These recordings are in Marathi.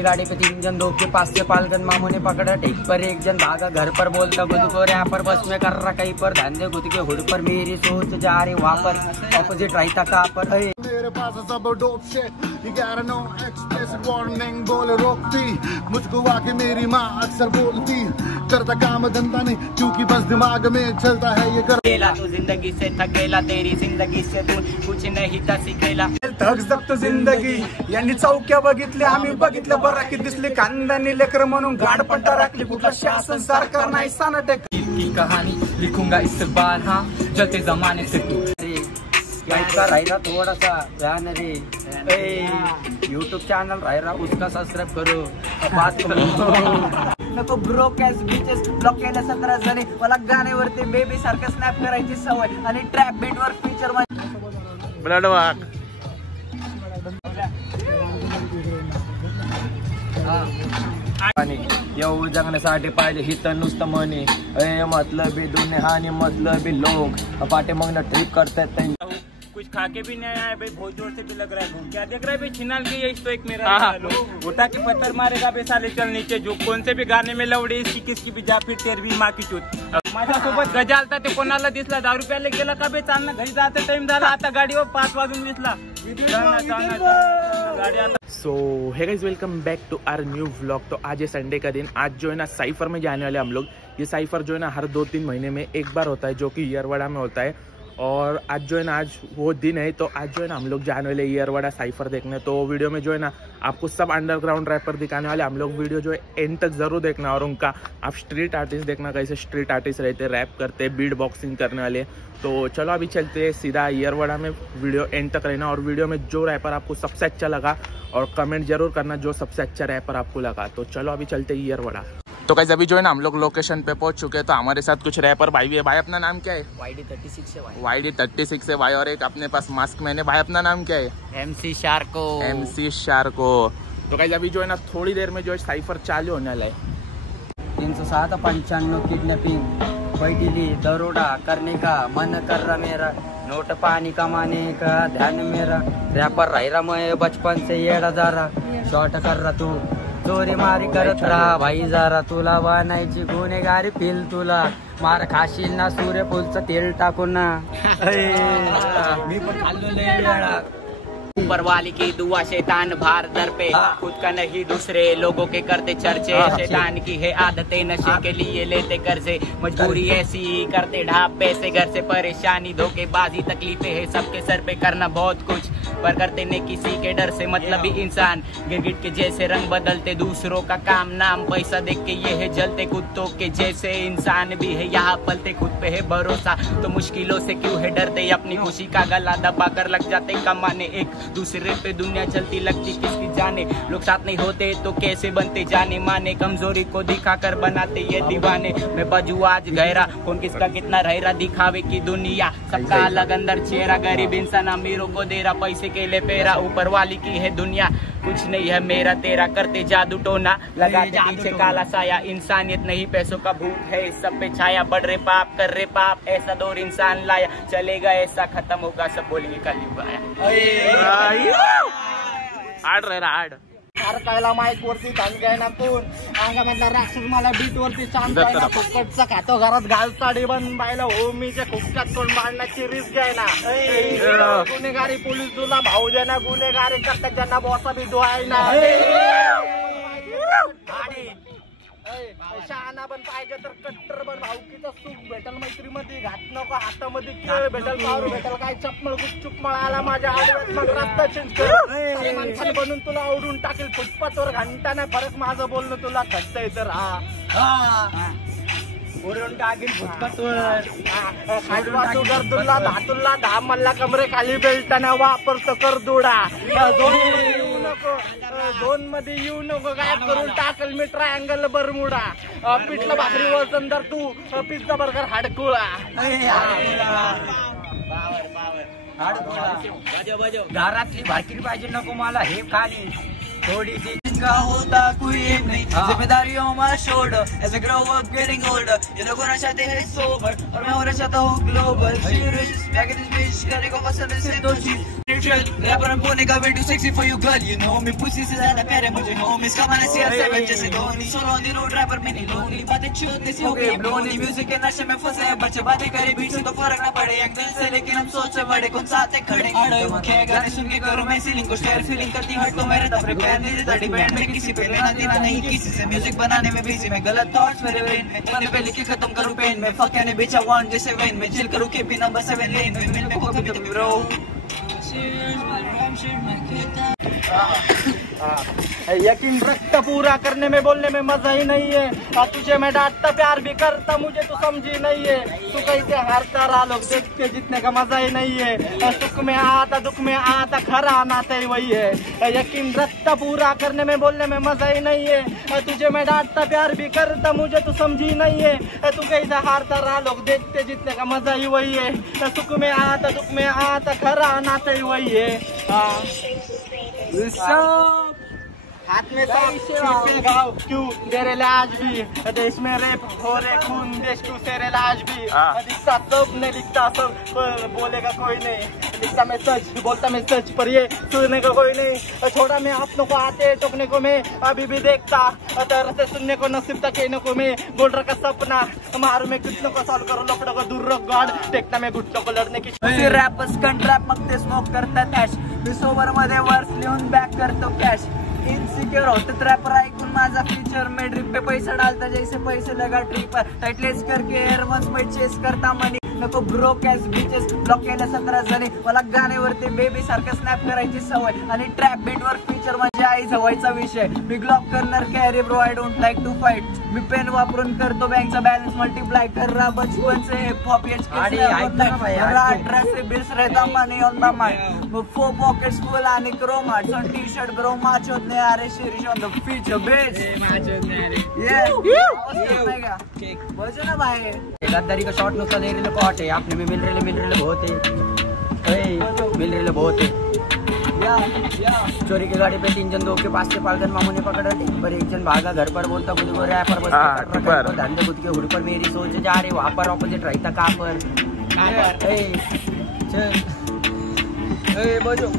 की गाड़ी पे 3 जन, 2 के पास से पालगन, मामू ने पकड़ा टेक पर 1 जन, भागा घर पर बोलता खुद को रैपर, बस में कर रहा कहीं पर ध्यान दे खुद के हुड पर, मेरी सोच जा रही वहाँ पर, ऑपोजिट रहता कहाँ पर। मेरे pass sub dope shit, you gotta know explicit warning, बोल रोकती मुझको आके मेरी माँ अक्सर बोलती, करता काम धंधा नहीं क्योंकि बस दिमाग में चलता है ये गेला तू जिंदगी से थकेला, तेरी जिंदगी से तू कुछ नहीं था शिकेला, थक जगतो जिंदगी। यांनी चौक्या बघितल्या, आम्ही बघितलं बरं की दिसली खानदानी लेकर म्हणून गाड पट्टा राखली, कुठला शासन सरकार नाही सानटे की कहानी लिखूंगा इस बार, हाँ जलते जमाने से तू इसका रहेगा थोड़ा सा ध्यान रे, यूट्यूब चॅनल राहिला उसका सबस्क्राईब करो, बात करू नको ब्रो कॅश बीचेस ब्लॉक केल्या 17 जणी, मला गाण्यावरती बेबी सारखं स्नॅप करायची सवय, आणि ट्रॅप बीट वर फीचर आणि येऊ जगण्यासाठी पाहिजे हित नुसतं मनी, मतलबी दुनिया आणि मतलबी लोग पाटे मग न ट्रिप करतात, कुछ खा के भी नहीं आया भाई, बहुत जोर से भी लग रहा है, क्या देख रहा है भाई, छिनाल के यही तो एक मेरा उठा के पत्थर मारेगा बे साले, चल नीचे जो कोण से भी गाने में लवडे इसकी किसकी भी जा फिर तेरवी माँ की चूत, माझ्यासोबत गजालता ते कोणाला दिसला, 10 रुपयाला गेला का बे, चालना घरी जायचा टाइम झाला, आता गाडीवर 5 वाजून दिसला गाडी आता। So hey guys welcome back to our new vlog. तो आज है संडे का दिन, आज जो है ना साइफर में जाने वाले हम लोग। ये साइफर जो है ना हर 2-3 महीने में एक बार होता है, जो कि ईयरवाड़ा में होता है, और आज जो है ना आज वो दिन है, तो आज जो है ना हम लोग जाने वाले ईयरवाड़ा साइफर देखने। तो वीडियो में जो है ना आपको सब अंडरग्राउंड रैपर दिखाने वाले हम लोग, वीडियो जो है एंड तक जरूर देखना, और उनका आप स्ट्रीट आर्टिस्ट देखना, कैसे स्ट्रीट आर्टिस्ट रहते, रैप करते, बीट बॉक्सिंग करने वाले। तो चलो अभी चलते हैं सीधा ईयरवाड़ा में, वीडियो एंड तक रहना, और वीडियो में जो रैपर आपको सबसे अच्छा लगा और कमेंट जरूर करना जो सबसे अच्छा रैपर आपको लगा। तो चलो अभी चलते हैं ईयरवाड़ा। तो गाइस अभी जो है ना हम लोग लोकेशन पे पहुंच चुके हैं, तो हमारे साथ कुछ रैपर भाई भी है। भाई अपना नाम क्या है? YD36 है भाई। YD36 है भाई, और एक अपने पास मास्क मैन है। भाई अपना नाम क्या है? MC शार्को। MC शार्को। तो गाइस अभी जो है ना थोड़ी देर में जो है साइफर चालू होने वाला है। 307-95 किडनैपिंग, बैठिली दरोड़ा करने का मन कर रहा मेरा, नोट पानी कमाने का ध्यान मेरा, रैपर रहा मैं बचपन से येड़ा जा रहा, शॉर्ट कर रहा तू चोरी मारी करत राहा भाई, जरा तुला बनायची गुन्हेगारी फील, तुला मार खाशील ना सूर्यफूलचं तेल टाकून ना, मी पण खाल्लो लय वेळा। ऊपर वाली की दुआ शैतान भार दर पे, खुद का नहीं दूसरे लोगों के करते चर्चे, शैतान की है आदतें नशे के लिए लेते कर्जे, मजबूरी ऐसी करते ढाप पैसे, घर से परेशानी धोखेबाजी तकलीफें है सबके सर पे, करना बहुत कुछ पर करते नहीं किसी के डर से, मतलब ही इंसान गिरगिट के जैसे रंग बदलते, दूसरों का काम नाम पैसा देख के ये है जलते, कुत्तों के जैसे इंसान भी है यहाँ पलते, खुद पे है भरोसा तो मुश्किलों से क्यों है डरते, अपनी खुशी का गला दबा कर लग जाते कमाने, एक दूसरे पे दुनिया चलती लगती किसकी जाने, लोग साथ नहीं होते तो कैसे बनते जाने माने, कमजोरी को दिखाकर बनाते ये दीवाने, मैं बजू आज गहरा कौन किसका कितना रह रहा, दिखावे की दुनिया सबका अलग अंदर चेहरा, गरीब इंसान अमीरों को दे रहा पैसे के लिए पेरा, ऊपर वाली की है दुनिया कुछ नहीं है मेरा तेरा, करते जादू टोना लगाते पीछे काला साया, इंसानियत नहीं पैसों का भूत है इस सब पे छाया, बढ़ रहे पाप कर रहे पाप ऐसा दौर इंसान लाया, चलेगा ऐसा खत्म होगा सब बोलेंगे कल युग आया। आड रे आड अडकायला माईक वरती थांबगाय ना कोण, अंगामधला राक्षस मला बीट वरती शांताय ना, फुकटचा खातो घरात घालताडी बन बायला, हो मीच्या खुपच्यात तोंड मांडण्याची रिस्क घ्याय ना, गुन्हेगारी पोलीस तुला भाऊ देना, गुन्हेगारी करतात ज्यांना बॉसा बी डोळाय ना, शहाणा पण पाहिजे तर कट्टर पण, भाऊकीचं सुख भेटल मैत्रीमध्ये, घात नको हातामध्ये केळ भेटल, पावर भेटल, काय चपमळ गुपचूप मळाला माझ्या आडव्यात मग रस्ता चेंज कर, माणसाने बनून तुला आवडून टाकेल फुटपाथवर, घंटा नाही फरक माझं बोलणं तुला खटतंय तर उडून टाकेल फुटपाथवर, गर्दुल्ला धातुल्ला धाम मल्ला कमरे खाली बेल्टाने वापरतो कर दुडा, झोन मध्ये येऊ नको काय करून टाकल मी ट्रायंगल बरमुडा, पिठलं भाकरी वजनदार तू पिझ्झा बर्गर हाडकुळा, घरातली भाकरी पाहिजे नको मला हे खाली, थोडीशी होता कोई नहीं जिम्मेदारी on my shoulder as I grow up getting older. ये लोग होना चाहते हैं sober और मैं होना चाहता हूँ global. Serious back in this bitch करने को पसंद है सिर्फ दो चीज. रैपर बोलने का way too sexy for you girl. You know me pussy से ज्यादा प्यारे मुझे homies का माने CR7 जैसे Dhoni. Solo on the road rapper में नहीं lonely बातें चूतनी सी हो गई lonely. Music के नशे में फंसे हैं बच्चे बातें करे बीच से तो फर्क ना पड़े एक दिल से लेकिन हम सोच से बड़े कौन साथ खड़े. अड़े गाने सुन के करो मैं सीलिंग को शेयर फीलिंग करती हूँ तो मेरे दफरे पैर नहीं देता डिपेंड में किसी पे लेना देना नहीं किसी से. म्यूजिक बनाने में बिजी में गलत थॉट्स मेरे ब्रेन में मन पे लिख के खत्म करूँ पेन में फक यानी बेचा वन जैसे वेन में चिल करूँ केपी नंबर 7 लेन में मिल में कॉपी तो ब्रो. यकीन रखता पूरा करने में बोलने में मजा ही नहीं है. और तुझे मैं डांटता प्यार भी करता मुझे तो समझी नहीं है. तू कैसे हारता रहा लोग देखते जितने का मजा ही नहीं है. सुख में आता दुख में आता खरा नाते ही वही है. यकीन रखता पूरा करने में बोलने में मजा ही नहीं है. तुझे मैं डांटता प्यार भी करता मुझे तो समझी नहीं है. तू कैसे हारता रहा लोग देखते जितने का मजा ही वही है. सुख में आता दुख में आता खरा नाते ही वही है. हाथ में गाँव क्यों तेरे लाज भी देश में रेप हो रे खून देश क्यों तेरे लाज भी. लिखता सब नहीं लिखता सब पर बोलेगा कोई नहीं. लिखता मैं सच बोलता मैं सच पर ये सुनने को कोई नहीं. छोड़ा मैं अपनों को आते टोकने को मैं अभी भी देखता तरह से सुनने को नसीब तक कहने को मैं गोल्डर का सपना मारू मैं कितनों को सॉल्व करो लपड़ों को दूर रख गॉड टेकना मैं घुटनों को लढणे की. रॅपर्स कंट्रॅप मग ते स्मोक करतात हॅश मी सोबर मध्ये वर्स लिहून बॅक करतो कॅश. इनसिक्योर होत रॅपर ऐकून माझा फ्युचर में ड्रिप पे पैसा डालता जैसे पैसे लगा ट्रिप पर टाइटलेस करके एअरवन्स में चेस करता मनी नको ब्रो कॅश बीचेस ब्लॉक केल्या 17 जणी. मला गाण्यावरती बेबी सारखं स्नॅप करायची सवय आणि ट्रॅप बीट वर फीचर माझ्या आई जवळचा विषय. मी ब्लॉक करणार carry bro I don't like to fight. मी पेन वापरून करतो बँकचा बॅलन्स मल्टीप्लाय कर रहा बचपन से हिप हॉप एच के 18 से 20 रहता money on the mind 4 pockets full आणि क्रोमाट्स ऑन टी शर्ट ब्रो माच होत नहीं आ रहे शीरिश ऑन द फीचर बेस ये बजो ना भाई. गद्दारी का शॉट नुकसान दे रहे कॉट है आपने में मिल रहे बहुत है मिल रहे बहुत है. चोरी की गाड़ी पे 3 जन 2 के पास से पालगन मामू ने पकड़ा थे पर एक जन भागा घर पर बोलता खुद को रैपर बस धंधे खुद के हुड पर मेरी सोच जा रही वहाँ पर ऑपोजिट रहता कहाँ पर बजो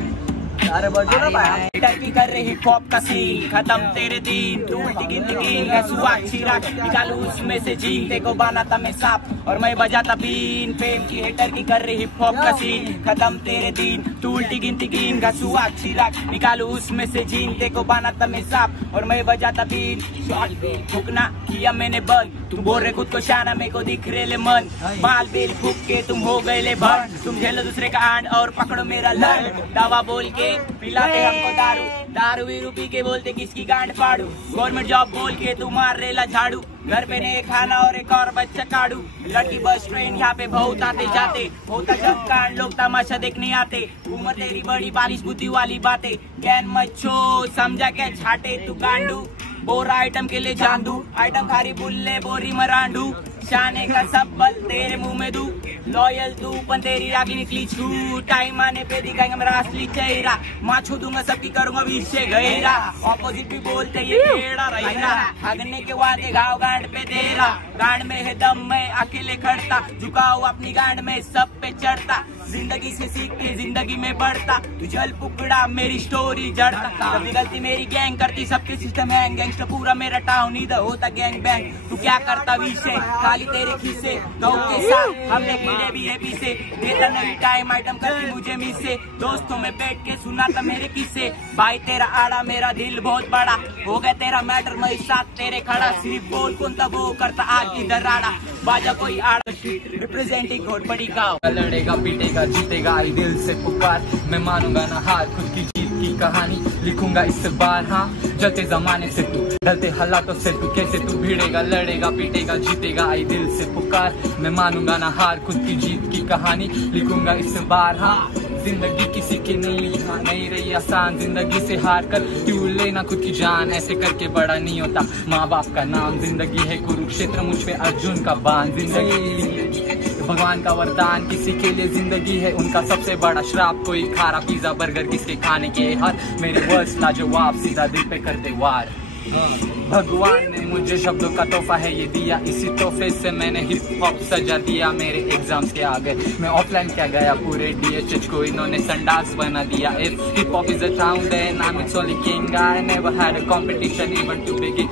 अरे बजो ना भाई. टर्की कर रही हिप हॉप का सीन खत्म तेरे दिन तू उल्टी गिनती सुहाग चिराग निकालू उसमें से जीन देखो बाना था मैं सांप और मैं बजाता बीन. फेम की है टर्की कर रही हिप हॉप का सीन खत्म तेरे दिन तू उल्टी गिनती गिन का सुहाग चिराग निकालू उसमें से जीन देखो बाना था मैं सांप और मैं बजाता बीन. शॉट फूकना किया मैंने बंद तुम बोल रहे खुद को शाना मेरे को दिख रहे ले मन. बाल बेल फूक के तुम हो गए ले भर तुम झेलो दूसरे का आंड और पकड़ो मेरा लड़. दवा बोल के पिलाते हमको दारू दारू वीरू पी के बोलते किसकी गांड फाड़ू. गवर्नमेंट जॉब बोल के तू मार रेला झाड़ू घर पे नहीं खाना और एक और बच्चा काढ़ू. लड़की बस ट्रेन यहाँ पे बहुत आते जाते होता जब कांड लोग तमाशा देखने आते. उम्र तेरी बड़ी बालिश बुद्धि वाली बातें ज्ञान मच्छो समझा क्या छाटे तू गांडू. बोरा आइटम के लिए जान दू आइटम खारी बुल्ले बोरी मरांडू. शाने का सब बल तेरे मुंह में दू लॉयल तू पन तेरी आगे निकली छू. टाइम आने पे दिखाएंगे मेरा असली चेहरा माँ छू दूंगा सबकी करूंगा बीच से गहरा. ऑपोजिट भी बोलते ये टेढ़ा रहेगा भागने के वादे घाव गांड पे तेरा. गांड में है दम मैं अकेले खड़ता झुकाओ अपनी गांड में सब पे चढ़ता. जिंदगी से सीख के जिंदगी में बढ़ता तू जल पुकड़ा मेरी स्टोरी जड़ता. कभी गलती मेरी गैंग करती सबके सिस्टम हैंग गैंगस्टर पूरा मेरा टाउन इधर होता गैंग बैंग. तू क्या करता विषय खाली तेरे खीसे गौ के साथ हमने कीड़े भी है पीसे. देता नहीं टाइम आइटम करती मुझे मिस से दोस्तों में बैठ के सुना था मेरे किस्से. भाई तेरा आड़ा मेरा दिल बहुत बड़ा हो गया तेरा मैटर मैं साथ तेरे खड़ा. सिर्फ बोल कौन था वो करता आग की दराड़ा बाजा कोई आड़ा रिप्रेजेंटिंग घोड़पड़ी गाँव. लड़ेगा पीटेगा जीतेगा आई दिल से पुकार मैं मानूंगा ना हार खुद की जीत की कहानी लिखूंगा इस बार. हाँ जलते जमाने से तू ढलते हालातों से तू कैसे तू भिड़ेगा लड़ेगा पीटेगा जीतेगा आई दिल से पुकार मैं मानूंगा ना हार खुद की जीत की कहानी लिखूंगा इस बार. हाँ जिंदगी किसी की नहीं रही आसान जिंदगी से हार कर क्यों लेना खुद की जान. ऐसे करके बड़ा नहीं होता माँ बाप का नाम. जिंदगी है कुरुक्षेत्र मुझ पे अर्जुन का बाण. जिंदगी भगवान का वरदान किसी के लिए जिंदगी है उनका सबसे बड़ा श्राप. कोई खारा पिज्जा बर्गर किसके खाने के हाथ मेरे वर्ड्स लाजवाब सीधा दिल पे करते वार. भगवान ने मुझे शब्दों का तोहफा है ये दिया, इसी तोहफे से मैंने हिप हॉप सजा दिया। मेरे एग्जाम्स के आगे मैं ऑफलाइन क्या गया, पूरे DHH को इन्होंने संडास बना दिया। If hip hop is a town then I'm its only king. I never had a competition even to begin.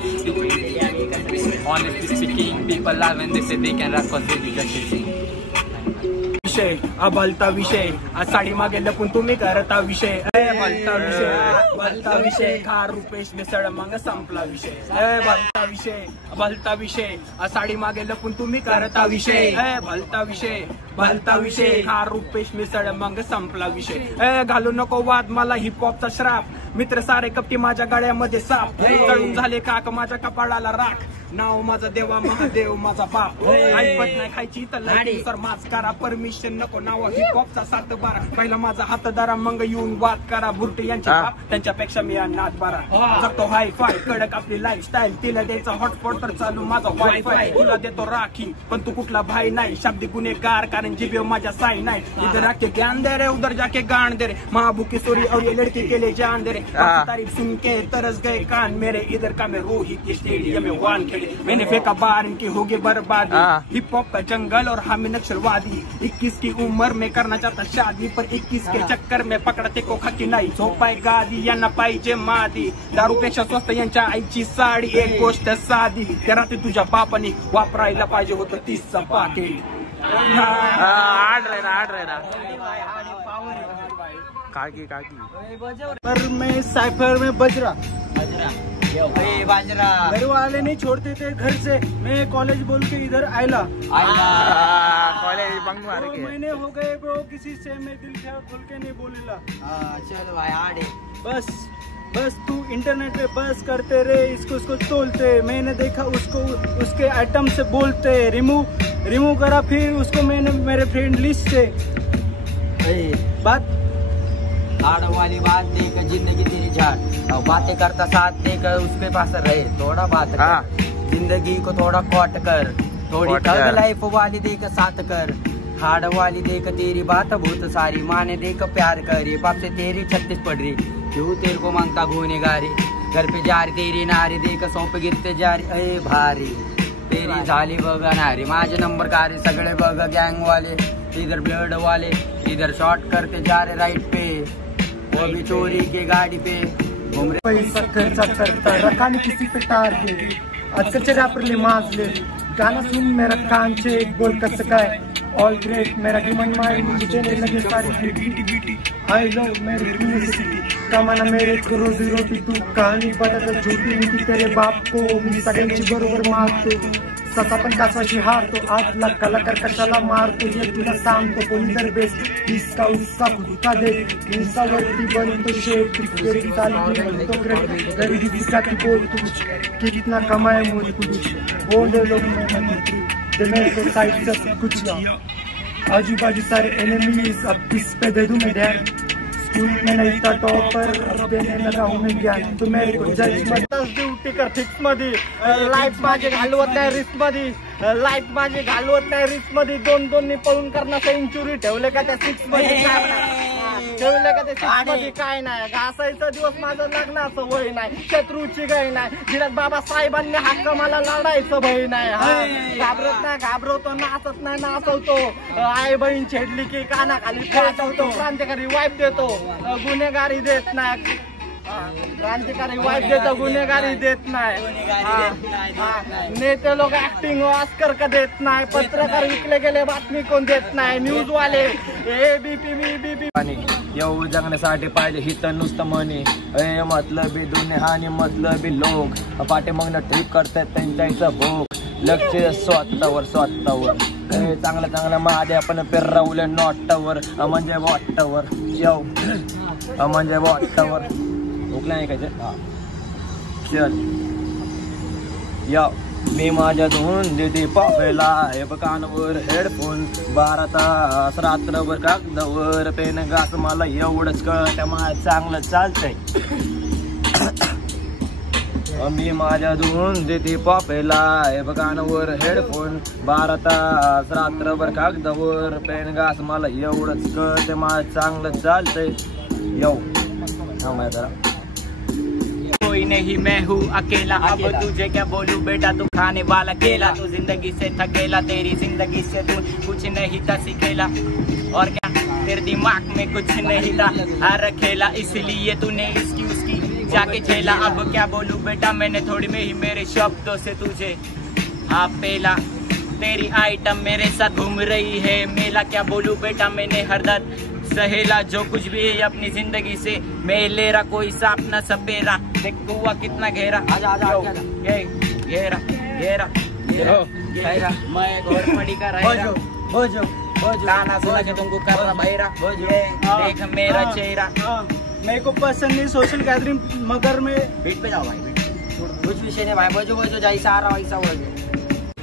Honestly speaking, people lie when they say they can rap cause they just sing. विषय भलता विषय साडी मागे लपून तुम्ही करता विषय भलता विषय खा रुपेश मिसळ मग संपला विषय भलता विषय साडी मागे लपून तुम्ही करता विषय भलता विषय खा रुपेश मिसळ मग संपला विषय घालू नको वाद मला हिप हॉपचा श्राप मित्र सारे कपटी माझ्या गळ्यामध्ये साप जळून झाले काक माझ्या कपाळाला राख नाव माझा देवा महादेव माझा बाप ऐकत नाही खायची तर सर माच करा परमिशन नको नाव हिप हॉपचा 7-12 पहिला माझा हातदारा मग येऊन वाद करा बुरटे यांचे बाप त्यांच्यापेक्षा मी नाद बारा जगतो हाय फाय कडक आपली लाईफस्टाईल तिला द्यायचा हॉटस्पॉट तर चालू माझा वायफाय तुला देतो राखी पण तू कुठला भाई नाही शाब्दिक गुन्हेगार कारण जीबीओ माझ्या साई नाही इधर आके ज्ञान दे रे उधर जाके गान दे रे महाबुकी सोरी और ये लड़की के लिए जान दे रे तारीफ सुन के तरस गए कान मेरे इधर का मैं रोही के स्टेडियम में वान मैंने फेंका बार इनकी होगी बर्बादी हिप हॉप का जंगल और हम नक्सलवादी 21 की उम्र में करना चाहता शादी पर 21 के चक्कर में पकडते को खाकी नाही झोपाय गादी यांना पाहिजे मादी दारूपेक्षा स्वस्त यांच्या आईची साडी एक गोष्ट साधी त्या रात्री तुझ्या बापाने वापरायला पाहिजे होतं 30चं पाकिट काकी पर मैं साइफर में बजरा बाजरा घर वाले नहीं छोड़ते थे घर से मैं कॉलेज बोल के इधर आयला कॉलेज बंक मार के महीने हो गए ब्रो किसी से मैं दिल खोल के नहीं बोलेला चल भाई आड़े बस तू इंटरनेट पे बस करते रहे इसको तोलते मैंने देखा उसको उसके आइटम से बोलते रिमूव करा फिर उसको मैंने मेरे फ्रेंड लिस्ट से बात आड़ वाली बात देकर जिंदगी तेरी झाड़ और बातें करता साथ देकर उसके पास रहे थोड़ा बात कर जिंदगी को थोड़ा कॉट कर थोड़ी ठग लाइफ वाली देकर साथ कर हार्ड वाली देकर तेरी बात बहुत सारी माने देकर प्यार करी बाप से तेरी 36 पड़ रही क्यों तेरे को मांगता गुनेगारी घर पे जा रही तेरी नारी देकर सौंप गिरते जा रही अरे भारी तेरी झाली बघा नारी माझे नंबर कारे सगळे बघा गैंग वाले इधर ब्लड वाले इधर शॉर्ट करते जा रहे राइट पे वो भी चोरी की गाड़ी पे घूम रहे पैसा खर्चा करता रखा नहीं किसी पे टार के आजकल चेहरा पर लिमाज ले गाना सुन मेरा कान से एक बोल कर सका है ऑल ग्रेट मेरा डिमांड मार मुझे देने लगे सारी आई लव मेरी यूनिवर्सिटी कमाना मेरे को रोजी रोटी तू कहानी बदल झूठी नीति तेरे बाप को मी सगळ्यांची बरोबर मारतो ससा पण कासवाची हारतो आतला कलाकार कशाला मारतो हे तुला सांगतो कोणी तर बेस इसका उसका खुदका दे इंस्टावरती बनतो शेप तेरी चाली बनतो ग्रेट गरीबी दिखाती बोल तू कितना कमाए मुझे कुछ बोले लोग मैं मेरे को साइड से कुछ ना आजू बाजू सारे एनिमीज अब इस पे दे दूं मैं ध्यान स्कूल में नहीं था टॉपर अब देने लगा हूँ मैं ज्ञान तो मेरे को जज मत ड्यूटी कर फिक्स मध्ये लाईफ माझे घालवत नाही रिस्क मध्ये लाईफ माझे घालवत नाही रिस्क मध्ये 2-2 पळून करणार सेंचुरी ठेवले का त्या 6 मध्ये ठेवले का त्या 6 मध्ये काय नाही घासायचा दिवस माझं लग्नाचं वय नाही शत्रूची गाय नाही जिरात बाबा साहेबांनी हक्क मला लढायचं भय नाही घाबरत नाही घाबरवतो नाचत नाही नाचवतो आई बहीण छेडली की कानाखाली पाचवतो क्रांतिकारी वाईफ देतो गुन्हेगारी देत नाही क्रांतिकारी वाईफ देतो गुन्हेगारी देत नाही नेते लोक ऍक्टिंग ऑस्कर का देत नाही पत्रकार विकले गेले बातमी कोण देत नाही न्यूज वाले एबीपी येऊ जगण्यासाठी पाहिजे हित नुसतं म्हणे मतलबी दुनिया आणि मतलबी लोक पाठी मग ट्रिप करतात त्यांच्या भोग लक्ष स्वतःवर चांगलं माझे आपण पेरवले नॉटवर म्हणजे वॉटवर येऊ म्हणजे वॉटवर ओकला आहे का चल या मी माझ्या धुवून देते पापेला हे कानावर हेडफोन 12 तास रात्रभर कागदावर पेन घास मला एवढंच कळत मला चांगलं चालतंय मी माझ्या धुवून देते पापेला हे कानावर हेडफोन 12 तास रात्रभर कागदावर पेन घास मला एवढंच कळत मला चांगलं चालतंय येऊ जरा कोई नहीं मैं हूँ अकेला। अब तुझे क्या बोलूं बेटा तू खाने वाला केला। तू जिंदगी से थकेला तेरी जिंदगी से तू कुछ नहीं था सीखेला। और क्या तेरे दिमाग में कुछ नहीं था हर खेला, इसलिए तूने इसकी उसकी जाके झेला। अब क्या बोलूं बेटा मैंने थोड़ी में ही मेरे शब्दों से तुझे हाँ पेला। तेरी आइटम मेरे साथ घूम रही है मेला। क्या बोलूं बेटा मैंने हर दर्द सहेला। जो कुछ भी है अपनी जिंदगी से मैं ले रहा, कोई सांप न सपेरा। देख कुआ कितना गहरा, ये घेरा घेरा घेरा। मैं एक और पड़ी का रहेगा गाना सुना के तुमको कर रहा बहिरा। देख मेरा चेहरा। मेरे को पसंद नहीं सोशल गैदरिंग, मगर मैं बीट पे जाओ भाई, कुछ विषय नहीं भाई, बजो बजो जैसा आ रहा वैसा बजो।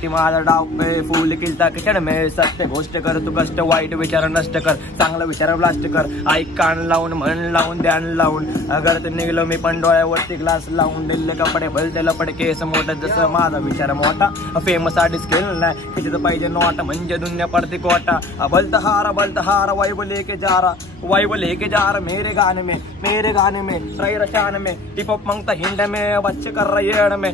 माझा डाव पे फुल किलता किचड में सत्य गोष्ट कर तू कष्ट वाईट विचार नष्ट कर चांगला विचार ब्लास्ट कर। ऐक कान लावून मन लावून ध्यान लावून अगर ते निघलो मी पण डोळ्यावरती ग्लास लावून दिले कपडे भलते लपडे केस मोठं जसं माझा विचार मोठा। फेमस आर्टिस्ट स्किल नाही खिचत पाहिजे नोटा म्हणजे दुनिया पडते कोटा। बलता हारा वाइब लेके जा रहा मेरे गाने में ट्राई रशान में टिप अप मंगता हिंड में बच्चे कर रहा येड में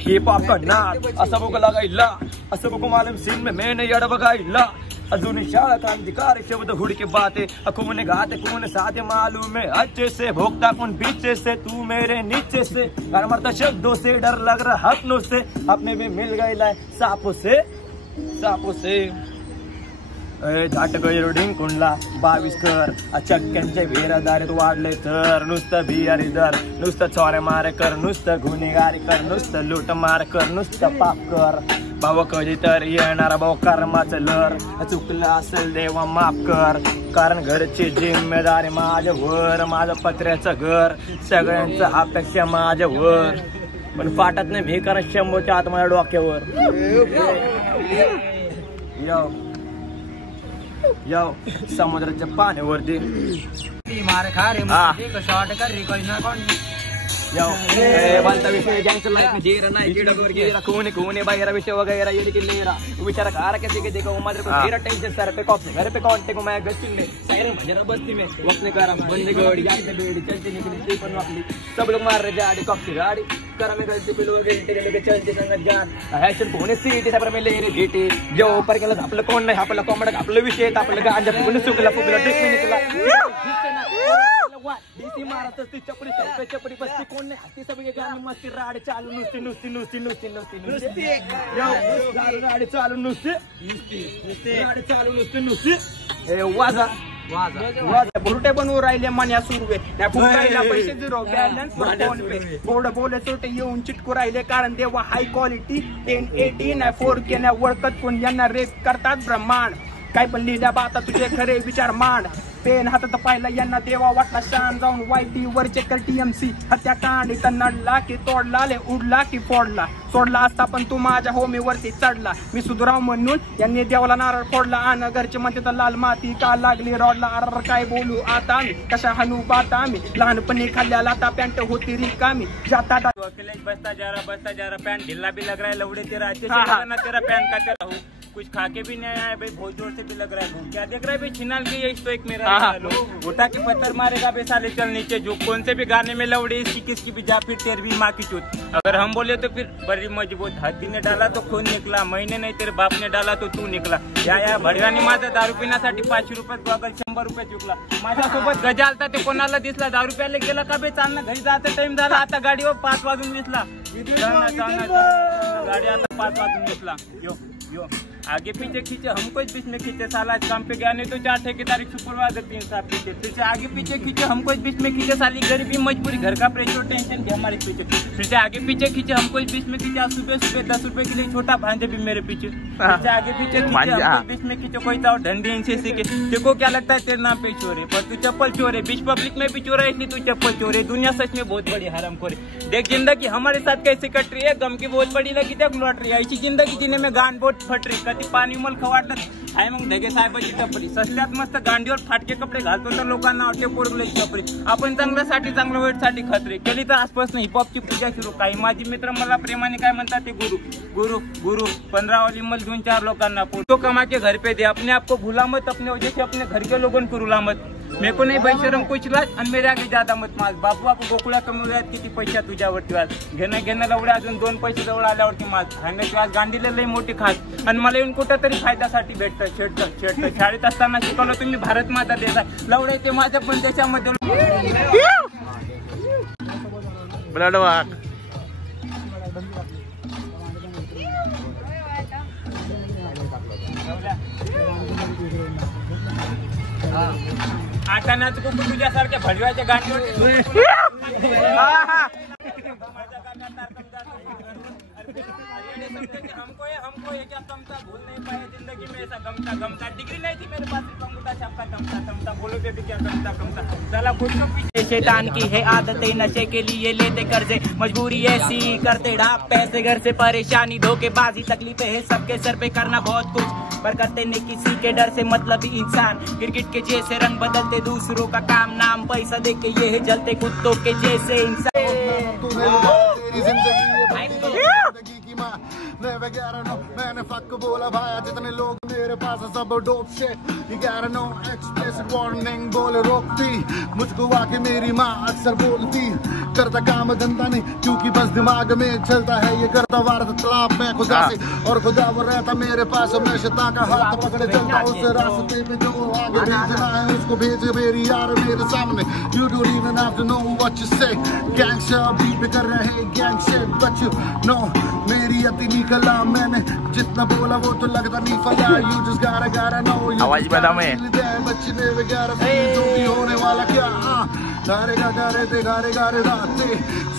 हिप हॉप नाट असं बघ लगायला असं बघू मालूम सीन में मैंने येड बघायला। अजून शाळा क्रांतिकारी शब्द हुड़के बातें कौन गाते कौन साथे मालूम है अच्छे से भोगता कौन पीछे से तू मेरे नीचे से। घर मरता शब्दों से डर लग रहा अपनों से अपने भी मिल गए सापों से झाट गैर डिंकुंडला 22 कर चक्क्यांचे भेरादारीत वाढले तर नुसतं भियारी दर नुसतं चोरे मारे कर नुसतं गुन्हेगारी कर नुसतं लूट मार कर नुसतं पाप कर। भाऊ कधी तर येणार भाऊ कर्माचं लर चुकलं असेल देवा माफ कर कारण घरची जिम्मेदारी माझ्यावर माझं पत्र्याचं घर सगळ्यांचं अपेक्षा माझ्यावर पण फाटत नाही मी कारण शंभूच्या आत माझ्या डोक्यावर। यो समुद्राच्या पाण्यावरती मार खा रे शॉर्ट कर रे कोई ना कोण विषय गैंगस्टर लाइफ में जी रहा है खूने बाहर विषय वगैरह ये लेकिन ले रहा बेचारा कार कैसे के देखो मदर को तेरा टेंशन सर पे कॉप घर पे कौन को मैं गस्ती में सायरन भजरा बस्ती में वक्त ने करा बंदे गाड़ी याद से बेड़ी चलते निकली टीपन वाली सब लोग मार रहे गाड़ी कॉप की गाड़ी करा में गलती पे लोग तेरे लोग चलते संगत जान हॅशन कोणी सीटी सबर में ले रे भेटी जो ऊपर गेला आपलं कोण नाही आपलं कोंबड आपलं विषय आपलं गांजा कोणी सुकला फुकला टेक में निकला डीसी मारत असते चपडी बसती कोण नाही हाती सगळे गाणी मस्ती राड चालू नुसती राड चालू नुसती वाजा बुरटे बनवून राहिले मन्या सुरवे फुकायला पैसे झिरो बॅलन्स फोन पे बोर्ड बोले चोटे येऊन चिटकू राहिले कारण देवा हाय क्वालिटी 1080 नाही 4K नाही ओळखत कोण यांना रेप करतात ब्रह्मांड काय पण लिहिल्या बाता तुझे खरे विचार मांड पेन हातात पाहिला यांना देवा वाटला शान जाऊन वाईटी वर चेकर TMC हत्याकांड इथं नडला की तोडला ले उडला की फोडला सोडला असता पण तू माझ्या होमीवरती चढला मी सुधराव म्हणून यांनी देवाला नारळ फोडला आणि घरचे म्हणते तर लाल माती का लागली रॉडला अर काय बोलू आता आम्ही कशा हनू बाता आम्ही लहानपणी खाल्ल्या लाता पॅन्ट होती रिकामी जाता बसता जा रहा पैंट ढीला भी लग रहा है लवड़े तेरा अच्छे से ना तेरा पैंट का तेरा हूँ कुछ खा के भी नहीं आया भाई बहुत जोर से भी लग रहा है क्या देख रहा है भाई छिनाल के ये तो एक मेरा उठा के पत्थर मारेगा बे साले चल नीचे जो कौन से भी गाने में लवड़े इसकी किसकी भी जा फिर तेरहवीं माँ की चूत अगर हम बोले तो फिर बड़ी मजबूत हाथी ने डाला तो खून निकला मैंने नहीं तेरे बाप ने डाला तो तू निकला या भडव्याने माझा दारू पिण्यासाठी 500 रुपयात गॉगल 100 रुपये चुकला माझ्यासोबत गजा आलता ते कोणाला दिसला दारू प्यायला गेला का बे चालना घरी जायचा टाइम झाला आता गाडीवर 5 वाजून दिसला गाड़ी आता 5 वाजून दिसला यो आगे पीछे खींचे हमको इस बीच में खींचे साला काम पे गया नहीं तो 4 ठेकेदारी सुपरवाइजर 3 साल पीछे फिर आगे पीछे खींचे हमको इस बीच में खींचे साली गरीबी मजबूरी घर का प्रेशर टेंशन के हमारे पीछे फिर से आगे पीछे खींचे हमको इस बीच में खींचे सुबह 10 रुपए के लिए छोटा भांजे भी मेरे पीछे फिर आगे पीछे खींचे हमको बीच में खींचे कोई तो ढंडी इनसे के देखो क्या लगता है तेरे नाम पे चोरे पर तू चप्पल चोरे बीच पब्लिक में भी चोरा इसलिए तू चप्पल चोरे दुनिया सच में बहुत बड़ी हरामखोरी देख जिंदगी हमारे साथ कैसे कट रही है गम की बहुत बड़ी लगी देख लॉटरी ऐसी जिंदगी जिन्हें में गांड बोट फट रही कधी पाणी उमल खवाटत आहे मग धगे साहेबाची टपरी ससल्यात मस्त गांडीवर फाटके कपडे घालतो तर लोकांना वाटते पोरगल्याची टपरी आपण चांगल्यासाठी चांगलं वाईटसाठी खतरे केली तर आसपासून हिपहॉपची पूजा सुरू काही माझी मित्र मला प्रेमाने काय म्हणतात ते गुरु 15 वाली मल घेऊन 4 लोकांना तो कमा के घर पे दे अपने आप को भूला मत अपने वजह से अपने घर के लोगों को रुला मत मेरे को नहीं बेशरम कुछ लाज आणि मेरे आगे ज्यादा मत माज. बापू बापू गोकुळा कमवल्यात किती पैसा तुझ्यावरती आज. घेणं लवड्या अजून 2 पैसे जवळ आल्यावरती माज. खाण्याची आज गांडीला लई मोठी खास आणि मला येऊन कुठं तरी फायद्यासाठी भेटतं. शेटतं शाळेत असताना शिकवलं तुम्ही भारत माता देता. लवडे ते माझ्या पण देशामध्ये आटानाच कुकू तुझ्यासारख्या भडव्याच्या गांडीवरती हमको ये क्या कमता भूल नहीं पाए जिंदगी में ऐसा गमता डिग्री नहीं थी मेरे पास अंगूठा छापता तमता बोलो बेबी क्या कमता चला खुद को पीछे. शैतान की है आदतें नशे के लिए लेते कर्जे मजबूरी ऐसी करते ढाप पैसे घर से परेशानी धोखेबाजी तकलीफें है सबके सर पे करना बहुत कुछ पर करते नहीं किसी के डर से मतलब ही इंसान क्रिकेट के जैसे रंग बदलते दूसरों का काम नाम पैसा दे के ये है जलते कुत्तों के जैसे इंसान. मैंने फक बोला भाया जितने लोग मेरे पास है सब डोप से. You gotta know explicit warning बोले रोकती मुझको आके मेरी माँ अक्सर बोलती. करता काम धंधा नहीं क्योंकि बस दिमाग में चलता है ये करता वार्तालाप में खुदा से और खुदा वो रहता मेरे पास हमेशा का हाथ पकड़े चलता उस रास्ते पे जो आगे भेजना है उसको भेजे मेरी यार मेरे सामने. You don't even have to know what you say. Gangster beat पे कर रहे हैं gang shit but you know मेरी अतिनी कला मैंने जितना बोला वो तो लगता नहीं फला. You just gotta know आवाज बता मैं बच्चे ने वगैरह जो भी होने वाला क्या गारे राते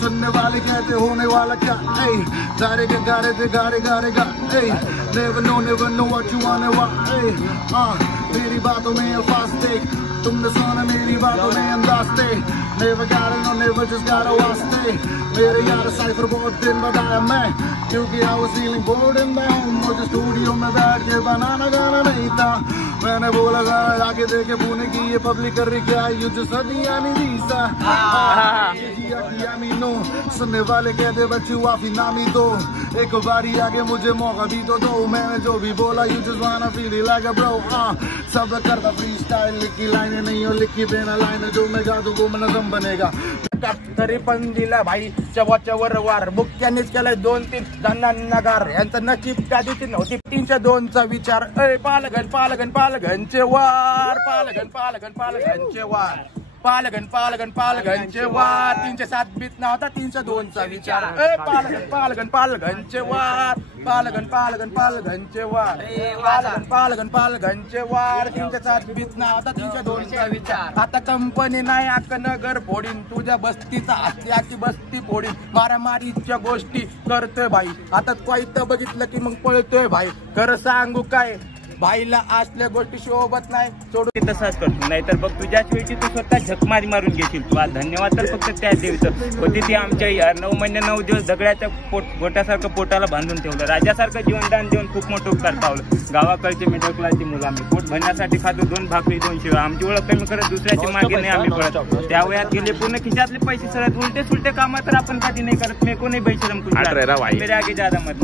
सुनने वाले कहते होने वाला क्या. गारे गा never know what you wanna want. मेरी बातों में अल्फाज देख तुमने सुना मेरी बातों में अंदाज दे. never just gotta वास्ते मेरे यार साइफर बहुत दिन बताया मैं क्योंकि I was feeling bored in my home. मुझे स्टूडियो में बैठ के बनाना गाना नहीं था. मैंने बोला गाना आगे देखे पुणे की ये पब्लिक कर रही क्या यू जो सदिया नहीं दीसा नो सुनने वाले कहते बच्चे वाफी नामी दो एक बारी आगे मुझे मौका भी तो दो. मैंने जो भी बोला यू जस्ट वाना फील लाइक अ ब्रो. सब करता फ्री स्टाईल लिखी लाईन नहीं हो लिखी बिना लाईन जो मैं गा दूं वो नजम बनेगा. तरी पण दिला भाई चवाच्या वार मुख्यानेच केलाय 2-3 जणांना गार. यांचं नशीब त्या दिवशी नव्हती 302चा विचार. पालघनचे वार पालघनचे वार 307 बीत नव्हता 302चा विचार. पालघनचे वार पालघनचे वार 307 बीत नव्हता 302चा विचार. आता कंपनी नाही अख्खा नगर फोडीन तुझ्या बस्तीचा असल्याची बस्ती फोडीन. मारामारीच्या गोष्टी करतोय भाई आता कोयत बघितलं की मग पळतोय भाई. खरं सांगू काय भाईला असल्या गोष्टी शोभत नाही सोडून तसाच करतो नाहीतर बघ तुझ्याच वेळी तू स्वतः झकमारी मारून घेशील. तुला धन्यवाद तर फक्त त्या देवीचं होती ती आमच्या 9 महिने 9 दिवस दगड्याच्या गोट्यासारखं पोटाला बांधून ठेवलं. राजासारखं जीवनदान देऊन खूप मोठं उपकार पावलं. गावाकडचे मिडल क्लासची मुलं आम्ही पोट भरण्यासाठी खातो 2 भाकरी 2 शिवा. आमची ओळख कमी करत दुसऱ्याची मागे नाही आम्ही पडत. त्या वयात गेले पूर्ण खिशातले पैसे सरत उलटे कामं तर आपण कधी नाही करत. मी कोणी बैशरम मेरे आगे ज्यादा मत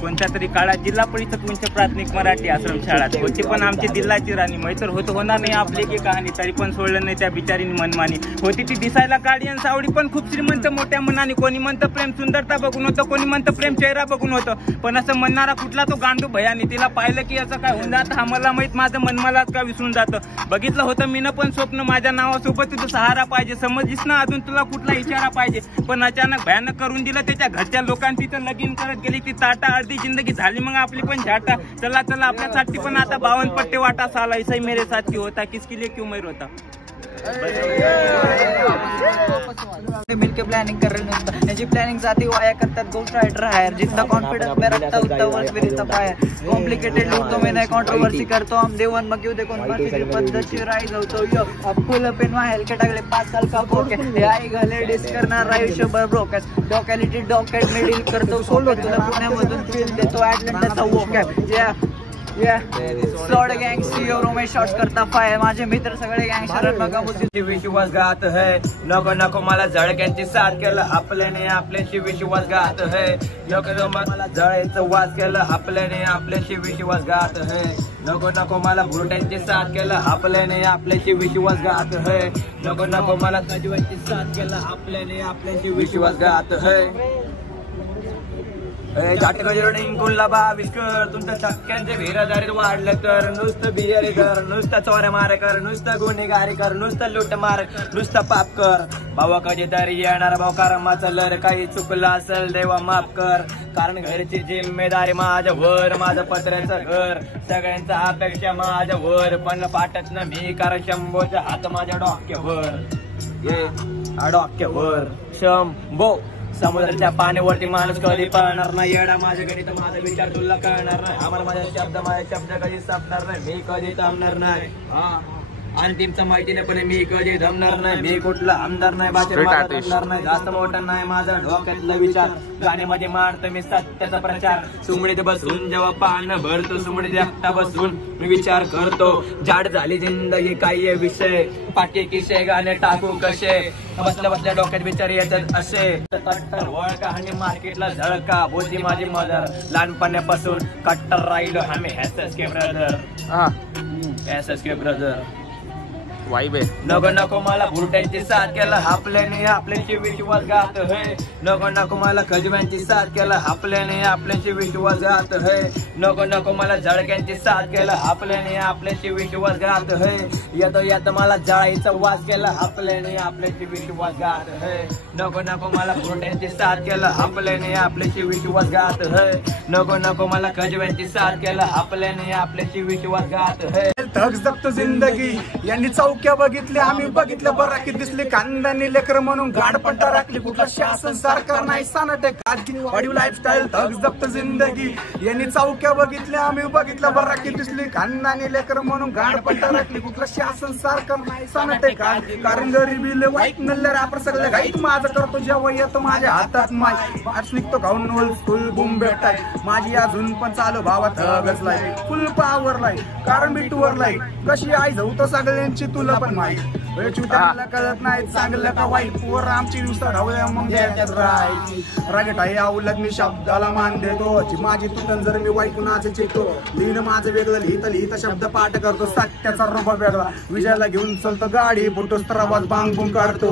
कोणत्या तरी काळात जिल्हा परिषद उच्च प्राथमिक मराठी आश्रम शाळा होती पण आमची दिल्लाची राणी मैत्र होणार नाही आपली की कहाणी. तरी पण सोडलं नाही त्या बिचारीने मनमानी. होती ती दिसायला काळी आणि सावडी पण खूप श्रीमंत मोठ्या मनाने. कोणी म्हणतं प्रेम सुंदरता बघून होतं कोणी म्हणतं प्रेम चेहरा बघून होतं. पण असं म्हणणारा कुठला तो गांडू भयाने. तिला पाहिलं की असं काय होऊन जातं हा मला माहित माझं मन मलाच का विसरून जातं. बघितलं होतं मीनं पण स्वप्न माझ्या नावासोबत तुझं सहारा पाहिजे. समजलीस ना अजून तुला कुठला इशारा पाहिजे. पण अचानक भयानक करून दिलं त्याच्या घरच्या लोकांनी. तिथं लगीन करत गेली ती ताटा अर्धी जिंदगी झाली मग आपली पण झाटा. चला आपल्यासाठी पण आता 52 पट्टे वाटा साला ऐसा मेरे साथ क्यों होता किसके लिए क्यों मैर होता. मिलके प्लानिंग कर रहे हैं जी प्लानिंग साथी वाया करतात गोस्ट राइटर हायर. जितना कॉन्फिडेंस में रखता उतना वर्क भी रहता फायर. कॉम्प्लिकेटेड लूट तो मैं नाही कॉन्ट्रोवर्सी करतो हम देवन मग येऊ दे कॉन्फिडन्स पद्धतशीर राईज होतो. फुल पेन वाहेल के टाकले 5 साल का पोके आई घाले डिस करणार आयुष्यभर ब्रोकस. डॉकॅलिटी डॉकेट मिडिल करतो सोलो तुला पुण्यामधून फील देतो ॲटलांटाचा वोकॅब. स्लॉट गँग CEO रोमेश शॉट्स करता फायर. माझे मित्र सगळे गँगस्टर बघा बुद्धी विश्वासघात है. नको नको मला झळक्यांची साथ केलं आपल्याने आपल्याशी विश्वासघात है. नको मला जळायचं वास केलं आपल्याने आपल्याशी विश्वासघात है. नको नको मला बुरट्यांची साथ केलं आपल्याने आपल्याशी विश्वासघात है. नको नको मला सजीवांची साथ केलं आपल्याने आपल्याशी विश्वासघात है. कुल्ला बावीस कर तुमच्या टक्क्यांचे विराजारीत वाढलं तर नुसतं बियारी कर नुसतं चोऱ्या मारे कर नुसतं गुन्हेगारी कर नुसतं लूट मार नुसतं पाप कर. भावा कधीतरी येणार भाऊ कर्माचं लर काही चुकलं असेल देवा माफ कर. कारण घरची जिम्मेदारी माझ्यावर माझं पत्र्याचं घर सगळ्यांचा अपेक्षा माझ्यावर पण पाठत ना मी कारण शंभोचा हात माझ्या डोक्यावर शंभो. समुद्राच्या पाण्यावरती माणूस कधी पळणार नाही. येडा माझ्या घरी तर माझा विचार तुला कळणार नाही. आम्हाला माझे शब्द कधी सापणार नाही. मी कधी थांबणार नाही. अंतिमचा माहिती नाही पण मी कधी जमणार नाही. मी कुठला आमदार नाही बाजार नाही. जास्त मोठा नाही माझा डोक्यातला विचार. गाण्यामध्ये मांडतो मी सत्याचा प्रचार. सुमडीत बसून जेव्हा पानं भरतो सुमडीत एकटा बसून मी विचार करतो. जाड झाली जिंदगी काही विषय पाठी किशे गाणे टाकू कसे. बसल्या बसल्या डोक्यात विचार येतात असे. कट्टर वळका आणि मार्केटला झळका बोलती माझी मदर. लहानपणापासून कट्टर राहिलो आम्ही SSK ब्रदर. वाईब आहे. नको नको मला बुरट्यांची साथ केलं आपल्याने आपल्याशी विश्वासघात है. नको नको मला खजव्यांची साथ केलं आपल्याने आपल्याशी विश्वासघात है. नको नको मला झळक्यांची साथ केलं आपल्याने आपल्याशी विश्वासघात है. येतो येतो मला जाळीचा वास केला आपल्याने आपल्याशी विश्वासघात है. नको नको मला बुरट्यांची साथ केलं आपल्याने आपल्याशी विश्वासघात है. नको नको मला खजव्यांची साथ केलं आपल्याने आपल्याशी विश्वासघात है. धग जगतो जिंदगी यांनी चौक्या बघितल्या आम्ही बघितल्या बराकी दिसली. कांदानी लेकर म्हणून गाडपट्टा राखली. कुठला शासन सरकार नाही सानटे खाजगी वाढीव लाईफस्टाईल. धग जगतो जिंदगी यांनी चौक्या बघितल्या आम्ही बघितल्या बराकी दिसली. कांदानी लेकर म्हणून गाडपट्टा राखली. कुठला शासन सरकार नाही सानटे खाजगी. कारण गरिबीले वाईट नल्ले आपण सगळे घाईत माझं करतो जेव्हा येतो माझ्या हातात माय. आज निघतो खाऊन नोल फुल बुम भेटाय. माझी अजून पण चालू भावा धगच लाई फुल पावर लाई. कारण मी टूवर लाई कशी आई जाऊ तो सगळ्यांची तुला पण माहिती. मला कळत नाही चांगलं का वाईट. पोर आमची दिवसा ढवळ्या मग रागट आहे आवडत मी शब्दाला मान देतो. माझी तुटन जर मी वाईट कुणाचे चिकतो. लिहिणं माझं वेगळं लिहित शब्द पाठ करतो. सत्याचा रुबा वेगळा विजयाला घेऊन चलतो गाडी फोटोस तर आवाज बांगून काढतो.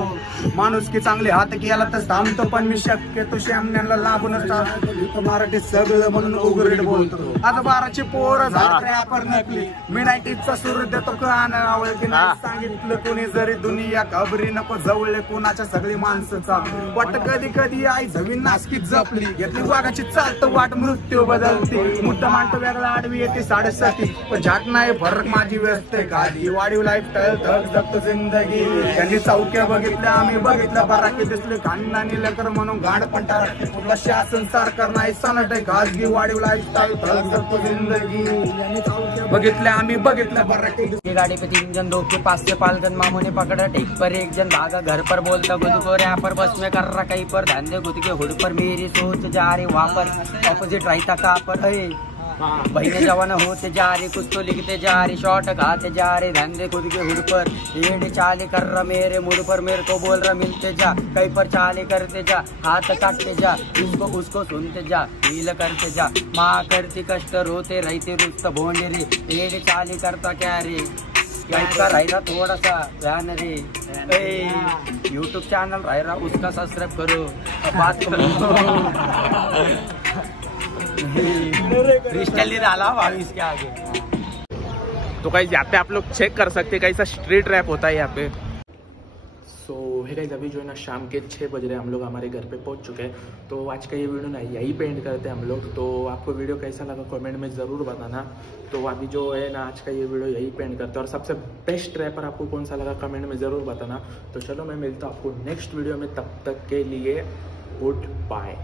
माणूस की चांगले हात केला तर थांबतो पण मी शक्यतो शामण्याला लागूनच टाळतो. मराठी सगळं म्हणून उघडीत बोलतो. आता 12ची पोरं झालं रॅपर नकली. मी 90चा सूर देतो कान आवळ की नाही सांगितलं कोणी जरी दुनिया खबरी नको जवळ कोणाच्या सगळी माणसं वाट. कधी कधी आई जमीन नासकी जपली घेतली वाघाची चालतं वाट मृत्यू बदलते. मुद्दा मांडतो वेगळा आडवी येते 7:30 पण झाट नाही फरक माझी व्यस्त खाली. वाढीव लाईफस्टाईल धग जगतो जिंदगी त्यांनी चौक्या बघितल्या आम्ही बघितल्या बराकी दिसले. खानदानी लेकर म्हणून गाडपट्टा राखली. कुठला शासन सरकार नाही सनटे खाजगी. वाढीव लाईफस्टाईल धग जगतो जिंदगी बघितल्या आम्ही बघितल्या बराकी. गाड़ी पे 3 जन 2 के 5 से पालगन मामू ने पकड़ा टेक पर 1 जन भागा घर पर बोलता खुद को यहाँ पर बस में कर रहा कहीं पर धंधे खुद के हुड पर. मेरी सोच जा रही वहाँ पर ऑपोजिट रहता कहाँ पर है. बहने जवान होते जा रही कुछ तो लिखते जा रही शॉर्ट खाते जा रहे धंधे खुद के हुड पर. एड चाले कर रहा मेरे मुड़ पर मेरे को बोल रहा मिलते जा. कहीं पर चाले करते जा हाथ काटते जा उसको उसको सुनते जा फील करते जा. माँ करती कष्ट रोते रहते रुस्त भोंडे रे. एड चाले करता क्या रे का रहेगा थोड़ा सा ध्यान रे. यूट्यूब चैनल रहेगा उसका सब्सक्राइब करो. बात क्रिस्टली डाला 22 के आगे. तो गाइस यहाँ पे आप लोग चेक कर सकते हैं कैसा स्ट्रीट रैप होता है यहाँ पे. सो है गाइस अभी जो है ना शाम के 6 बज रहे हैं. हम लोग हमारे घर पे पहुँच चुके हैं. तो आज का ये वीडियो ना यही पे एंड करते हैं हम लोग. तो आपको वीडियो कैसा लगा कमेंट में ज़रूर बताना. तो अभी जो है ना आज का ये वीडियो यही पे एंड करते हैं. और सबसे बेस्ट रैपर आपको कौन सा लगा कमेंट में ज़रूर बताना. तो चलो मैं मिलता हूँ आपको नेक्स्ट वीडियो में. तब तक के लिए गुड बाय.